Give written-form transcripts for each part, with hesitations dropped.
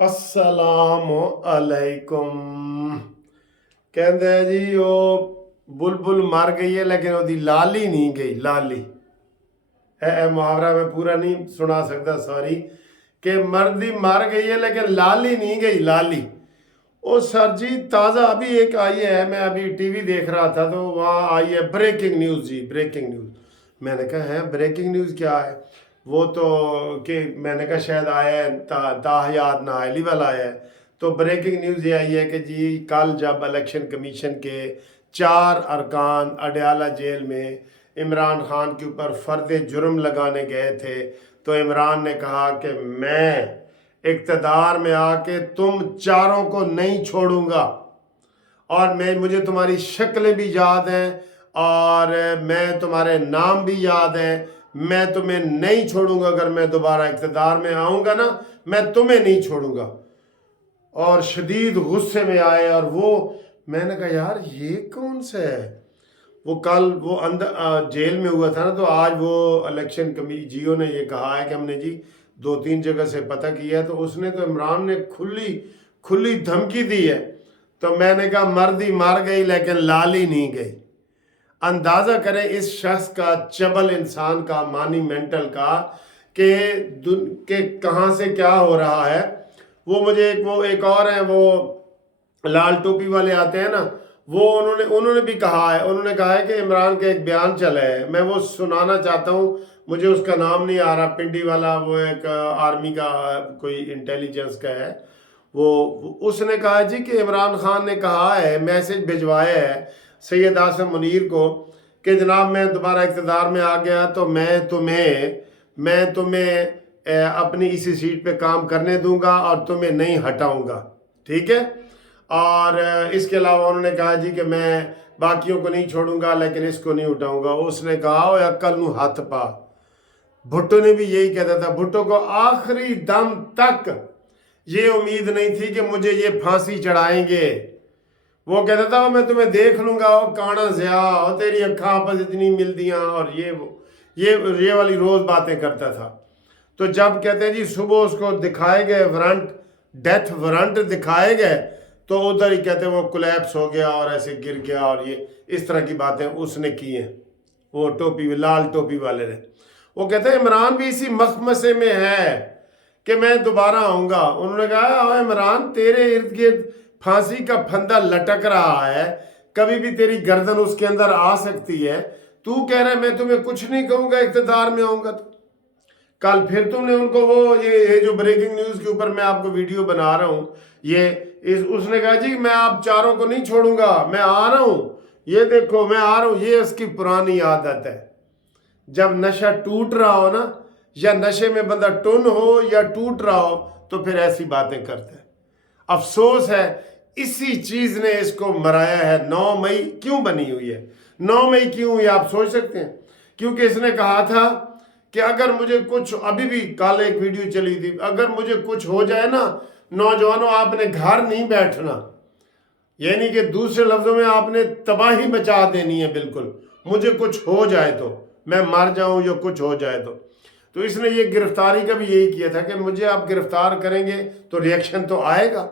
अस्सलाम अलैकुम। कहते जी वो बुलबुल मर गई है लेकिन ਉਹਦੀ लाली नहीं गई। लाली है मुहावरा मैं पूरा नहीं सुना सकता, सॉरी। कि मर्दी मर गई है लेकिन लाली नहीं गई। लाली ओ सर जी, ताज़ा अभी एक आई है, मैं अभी टीवी देख रहा था तो वहाँ आई है ब्रेकिंग न्यूज़ जी, ब्रेकिंग न्यूज़। मैंने कहा है ब्रेकिंग न्यूज़ क्या है? वो तो कि मैंने कहा शायद आया है ताहयात नाहली वाला आया है। तो ब्रेकिंग न्यूज़ ये आई है कि जी कल जब इलेक्शन कमीशन के 4 अरकान अडयाला जेल में इमरान खान के ऊपर फर्द जुर्म लगाने गए थे तो इमरान ने कहा कि मैं इक़्तिदार में आके तुम चारों को नहीं छोड़ूंगा और मुझे तुम्हारी शक्लें भी याद हैं और मैं तुम्हारे नाम भी याद हैं। मैं तुम्हें नहीं छोड़ूंगा, अगर मैं दोबारा इक़्तिदार में आऊँगा ना मैं तुम्हें नहीं छोड़ूंगा। और शदीद गुस्से में आए और वो मैंने कहा यार ये कौन सा है? वो कल वो अंदर जेल में हुआ था ना, तो आज वो इलेक्शन जियो ने ये कहा है कि हमने जी 2-3 जगह से पता किया है। तो उसने तो इमरान ने खुली धमकी दी है। तो मैंने कहा मर्दी मर गई लेकिन लाली नहीं गई। अंदाज़ा करें इस शख्स का, चबल इंसान का, मानी मेंटल का, कि कहाँ से क्या हो रहा है। वो मुझे वो एक और है, वो लाल टोपी वाले आते हैं ना, वो उन्होंने भी कहा है। उन्होंने कहा है कि इमरान का एक बयान चला है, मैं वो सुनाना चाहता हूँ, मुझे उसका नाम नहीं आ रहा। पिंडी वाला वो एक आर्मी का कोई इंटेलिजेंस का है, वो उसने कहा जी कि इमरान खान ने कहा है, मैसेज भिजवाया है सैयद आसिम मुनीर को कि जनाब मैं दोबारा इक़्तिदार में आ गया तो मैं तुम्हें अपनी इसी सीट पे काम करने दूंगा और तुम्हें नहीं हटाऊंगा, ठीक है। और इसके अलावा उन्होंने कहा जी कि मैं बाकियों को नहीं छोड़ूंगा लेकिन इसको नहीं उठाऊंगा। उसने कहा ओ अक्ल नू हाथ पा। भुट्टो ने भी यही कहता था। भुट्टो को आखिरी दम तक ये उम्मीद नहीं थी कि मुझे ये फांसी चढ़ाएंगे। वो कहता था मैं तुम्हें देख लूंगा, वो काना ज़िया और तेरी अक्खां आपस इतनी मिलदियाँ और ये वाली रोज़ बातें करता था। तो जब कहते हैं जी सुबह उसको दिखाए गए वारंट, डेथ वारंट दिखाए गए, तो उधर ही कहते वो कोलैप्स हो गया और ऐसे गिर गया और ये इस तरह की बातें उसने की हैं, वो लाल टोपी वाले ने। वो कहते हैं इमरान भी इसी मखमसे में है कि मैं दोबारा आऊँगा। उन्होंने कहा इमरान तेरे इर्द गिर्द फांसी का फंदा लटक रहा है, कभी भी तेरी गर्दन उसके अंदर आ सकती है। तू कह रहा है मैं तुम्हें कुछ नहीं कहूँगा, इक़्तिदार में आऊँगा। तो कल फिर तुमने उनको वो ये जो ब्रेकिंग न्यूज़ के ऊपर मैं आपको वीडियो बना रहा हूँ, उसने कहा जी मैं आप चारों को नहीं छोड़ूंगा, मैं आ रहा हूँ, ये देखो मैं आ रहा हूँ। ये उसकी पुरानी आदत है। जब नशा टूट रहा हो ना, या नशे में बंदा टुन हो या टूट रहा हो, तो फिर ऐसी बातें करते हैं। अफसोस है इसी चीज़ ने इसको मराया है। 9 मई क्यों बनी हुई है? 9 मई क्यों हुई आप सोच सकते हैं? क्योंकि इसने कहा था कि अगर मुझे कुछ, अभी भी कल एक वीडियो चली थी, अगर मुझे कुछ हो जाए ना नौजवानों आपने घर नहीं बैठना, यानी कि दूसरे लफ्ज़ों में आपने तबाही मचा देनी है। बिल्कुल मुझे कुछ हो जाए तो, मैं मर जाऊं या कुछ हो जाए तो इसने ये गिरफ्तारी का भी यही किया था कि मुझे आप गिरफ्तार करेंगे तो रिएक्शन तो आएगा।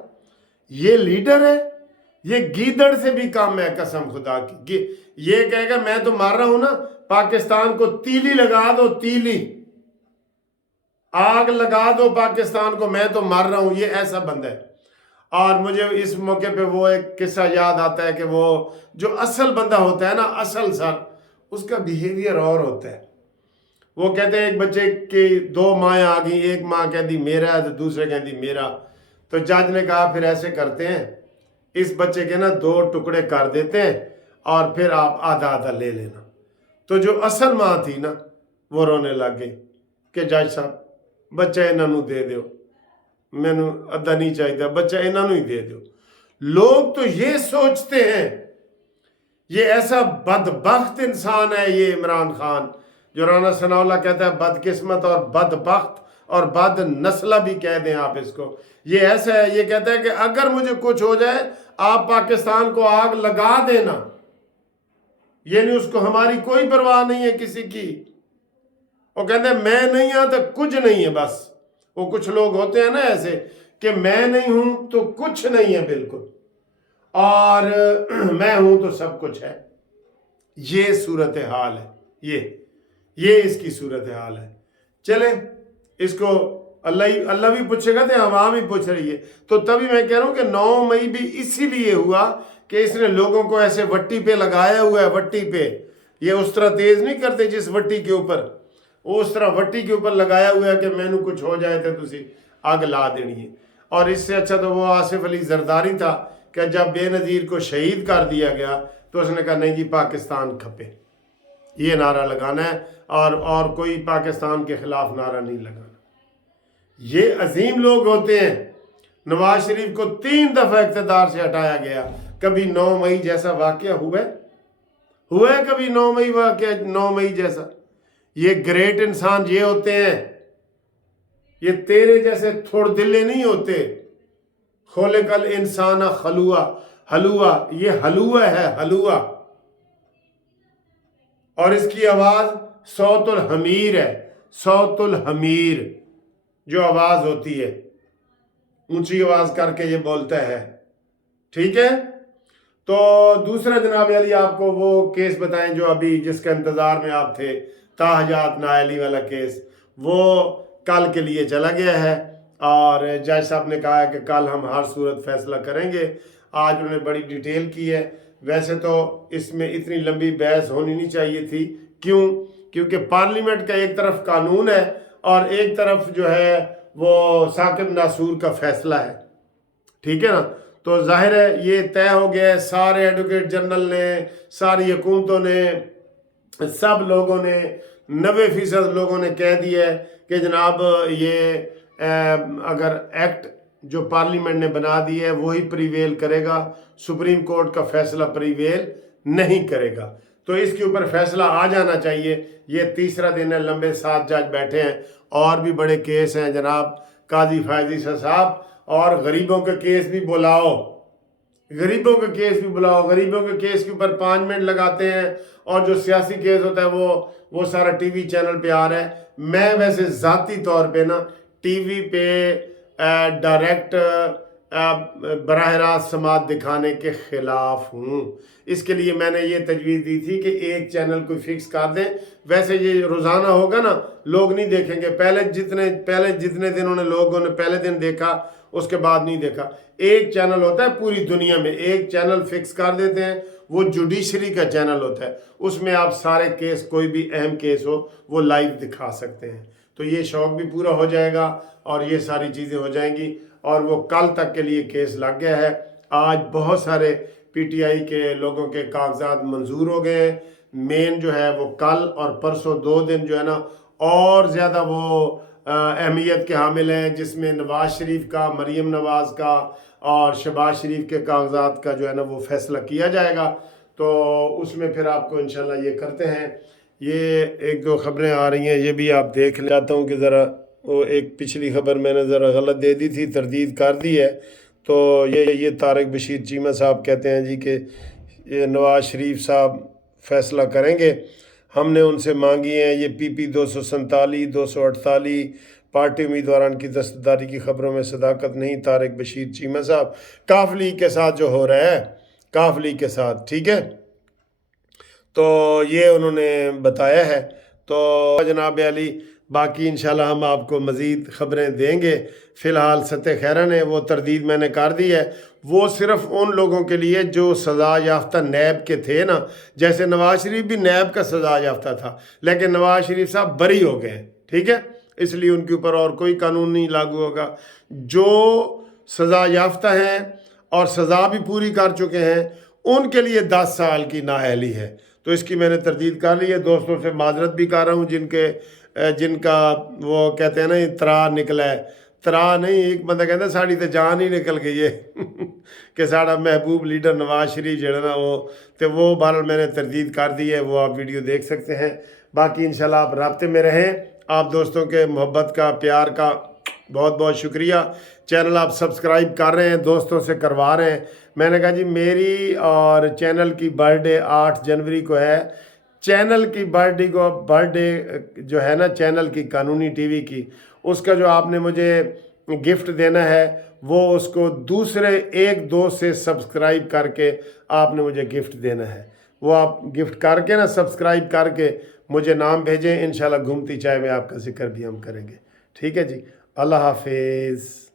ये लीडर है, ये गीदड़ से भी कम है कसम खुदा की। ये कहेगा मैं तो मार रहा हूं ना, पाकिस्तान को तीली लगा दो, तीली आग लगा दो पाकिस्तान को, मैं तो मार रहा हूं। ये ऐसा बंदा है। और मुझे इस मौके पे वो एक किस्सा याद आता है कि वो जो असल बंदा होता है ना, असल सर, उसका बिहेवियर और होता है। वो कहते हैं एक बच्चे की 2 माएँ आ गई, एक माँ कहती मेरा है तो दूसरे कहती मेरा। तो जज ने कहा फिर ऐसे करते हैं, इस बच्चे के ना 2 टुकड़े कर देते हैं और फिर आप आधा आधा ले लेना। तो जो असल माँ थी ना, वो रोने लग गई कि जज साहब बच्चा इन्हों दे दो, मैनू अद्धा नहीं चाहिए, बच्चा इन्हों ही दे दो। लोग तो ये सोचते हैं, ये ऐसा बदबख्त इंसान है ये इमरान खान, जो राना सनाउल्लाह कहता है बदकिस्मत और बदबख्त और बद नस्ला भी कह दें आप इसको। ये ऐसा है, ये कहता है कि अगर मुझे कुछ हो जाए आप पाकिस्तान को आग लगा देना, यानी उसको हमारी कोई परवाह नहीं है किसी की। वो कहते हैं मैं नहीं यहाँ तक कुछ नहीं है बस। वो कुछ लोग होते हैं ना ऐसे کہ میں نہیں ہوں تو کچھ نہیں ہے بالکل، اور میں ہوں تو سب کچھ ہے. یہ صورتحال ہے، یہ اس کی صورتحال ہے. چلے اس کو اللہ بھی پوچھے گا تو عوام ہی پوچھ رہی ہے. تو تبھی میں کہہ رہا ہوں کہ 9 مئی بھی اسی لیے ہوا کہ اس نے لوگوں کو ایسے وٹی پہ لگایا ہوا ہے. وٹی پہ یہ اس طرح تیز نہیں کرتے جس وٹی کے اوپر، وہ اس طرح وٹی کے اوپر لگایا ہوا ہے کہ مینو کچھ ہو جائے تو تسی آگ لا دینی ہے. اور اس سے اچھا تو وہ آصف علی زرداری تھا کہ جب بے نظیر کو شہید کر دیا گیا تو اس نے کہا نہیں جی پاکستان کھپے، یہ نعرہ لگانا ہے اور کوئی پاکستان کے خلاف نعرہ نہیں لگانا. یہ عظیم لوگ ہوتے ہیں. نواز شریف کو 3 دفعہ اقتدار سے ہٹایا گیا. کبھی 9 مئی جیسا واقعہ ہوا ہے کبھی 9 مئی واقعہ 9 مئی جیسا؟ یہ گریٹ انسان یہ ہوتے ہیں، یہ تیرے جیسے تھوڑ دلے نہیں ہوتے. خلق الانسان حلوہ، یہ حلوہ ہے حلوہ، اور اس کی آواز صوت الحمیر ہے. صوت الحمیر جو آواز ہوتی ہے، اونچی آواز کر کے یہ بولتا ہے. ٹھیک ہے. تو دوسرا جناب علی آپ کو وہ کیس بتائیں جو ابھی جس کا انتظار میں آپ تھے، تاحجات نااہلی والا کیس. وہ کل کے لیے چلا گیا ہے اور جج صاحب نے کہا ہے کہ کل ہم ہر صورت فیصلہ کریں گے. آج انہوں نے بڑی ڈیٹیل کی ہے. ویسے تو اس میں اتنی لمبی بحث ہونی نہیں چاہیے تھی. کیونکہ پارلیمنٹ کا ایک طرف قانون ہے اور ایک طرف جو ہے وہ ثاقب ناصور کا فیصلہ ہے. ٹھیک ہے نا. تو ظاہر ہے یہ طے ہو گیا ہے. سارے ایڈوکیٹ جنرل نے، ساری حکومتوں نے، سب لوگوں نے، 90% لوگوں نے کہہ دیا ہے کہ جناب یہ اگر ایکٹ جو پارلیمنٹ نے بنا دی ہے وہی پریویل کرے گا، سپریم کورٹ کا فیصلہ پریویل نہیں کرے گا. تو اس کے اوپر فیصلہ آ جانا چاہیے. یہ تیسرا دن ہے، لمبے 7 جج بیٹھے ہیں. اور بھی بڑے کیس ہیں جناب، قاضی فائزی صاحب. اور غریبوں کے کیس بھی بلاؤ، غریبوں کے کیس بھی بلاؤ. غریبوں کے کیس کے اوپر 5 منٹ لگاتے ہیں، اور جو سیاسی کیس ہوتا ہے وہ سارا ٹی وی چینل پہ آ رہا ہے. میں ویسے ذاتی طور پہ نا ٹی وی پہ ڈائریکٹ براہ راست سماعت دکھانے کے خلاف ہوں. اس کے لیے میں نے یہ تجویز دی تھی کہ ایک چینل کوئی فکس کر دیں. ویسے یہ روزانہ ہوگا نا، لوگ نہیں دیکھیں گے. پہلے جتنے دن لوگوں نے پہلے دن دیکھا اس کے بعد نہیں دیکھا. ایک چینل ہوتا ہے پوری دنیا میں، ایک چینل فکس کر دیتے ہیں، وہ جوڈیشری کا چینل ہوتا ہے. اس میں آپ سارے کیس، کوئی بھی اہم کیس ہو وہ لائیو دکھا سکتے ہیں. تو یہ شوق بھی پورا ہو جائے گا اور یہ ساری چیزیں ہو جائیں گی. اور وہ کل تک کے لیے کیس لگ گیا ہے. آج بہت سارے پی ٹی آئی کے لوگوں کے کاغذات منظور ہو گئے ہیں. مین جو ہے وہ کل اور پرسوں 2 دن جو ہے نا اور زیادہ وہ اہمیت کے حامل ہیں، جس میں نواز شریف کا، مریم نواز کا اور شہباز شریف کے کاغذات کا جو ہے نا وہ فیصلہ کیا جائے گا. تو اس میں پھر آپ کو انشاءاللہ یہ کرتے ہیں. یہ 1-2 خبریں آ رہی ہیں، یہ بھی آپ دیکھ لیں. چاہتا ہوں کہ ذرا وہ ایک پچھلی خبر میں نے ذرا غلط دے دی تھی، تردید کر دی ہے. تو یہ طارق بشیر چیمہ صاحب کہتے ہیں جی کہ یہ نواز شریف صاحب فیصلہ کریں گے. ہم نے ان سے مانگی ہیں یہ پی 247 248 پارٹی امیدواران کی دستداری کی خبروں میں صداقت نہیں. طارق بشیر چیمہ صاحب کاف لیگ کے ساتھ جو ہو رہا ہے، کاف لیگ کے ساتھ، ٹھیک ہے. تو یہ انہوں نے بتایا ہے. تو جناب علی باقی انشاءاللہ ہم آپ کو مزید خبریں دیں گے. فی الحال ستہ خیرہ نے وہ تردید میں نے کر دی ہے. وہ صرف ان لوگوں کے لیے جو سزا یافتہ نیب کے تھے نا، جیسے نواز شریف بھی نیب کا سزا یافتہ تھا، لیکن نواز شریف صاحب بری ہو گئے ہیں. ٹھیک ہے، اس لیے ان کے اوپر اور کوئی قانون نہیں لاگو ہوگا. جو سزا یافتہ ہیں اور سزا بھی پوری کر چکے ہیں ان کے لیے 10 سال کی نااہلی ہے. تو اس کی میں نے تردید کر لی ہے. دوستوں سے معذرت بھی کر رہا ہوں جن کا وہ کہتے ہیں نا ترا نکلا ہے. ترا نہیں، ایک بندہ کہتا ہے ساڑی تے جان ہی نکل گئی ہے کہ ساڑا محبوب لیڈر نواز شریف جڑا نا وہ بہرحال میں نے تردید کر دی ہے. وہ آپ ویڈیو دیکھ سکتے ہیں. باقی انشاءاللہ آپ رابطے میں رہیں. آپ دوستوں کے محبت کا، پیار کا بہت بہت شکریہ. چینل آپ سبسکرائب کر رہے ہیں، دوستوں سے کروا رہے ہیں. میں نے کہا جی میری اور چینل کی برتھ ڈے 8 جنوری کو ہے. چینل کی برتھ ڈے جو ہے نا چینل کی قانونی ٹی وی کی، اس کا جو آپ نے مجھے गिफ्ट देना है वो उसको दूसरे एक दोस्त से सब्सक्राइब करके आपने मुझे गिफ्ट देना है। वो आप गिफ्ट करके ना सब्सक्राइब करके मुझे नाम भेजें, इंशाल्लाह घूमती चाय में आपका जिक्र भी हम करेंगे। ठीक है जी, अल्लाह हाफिज़।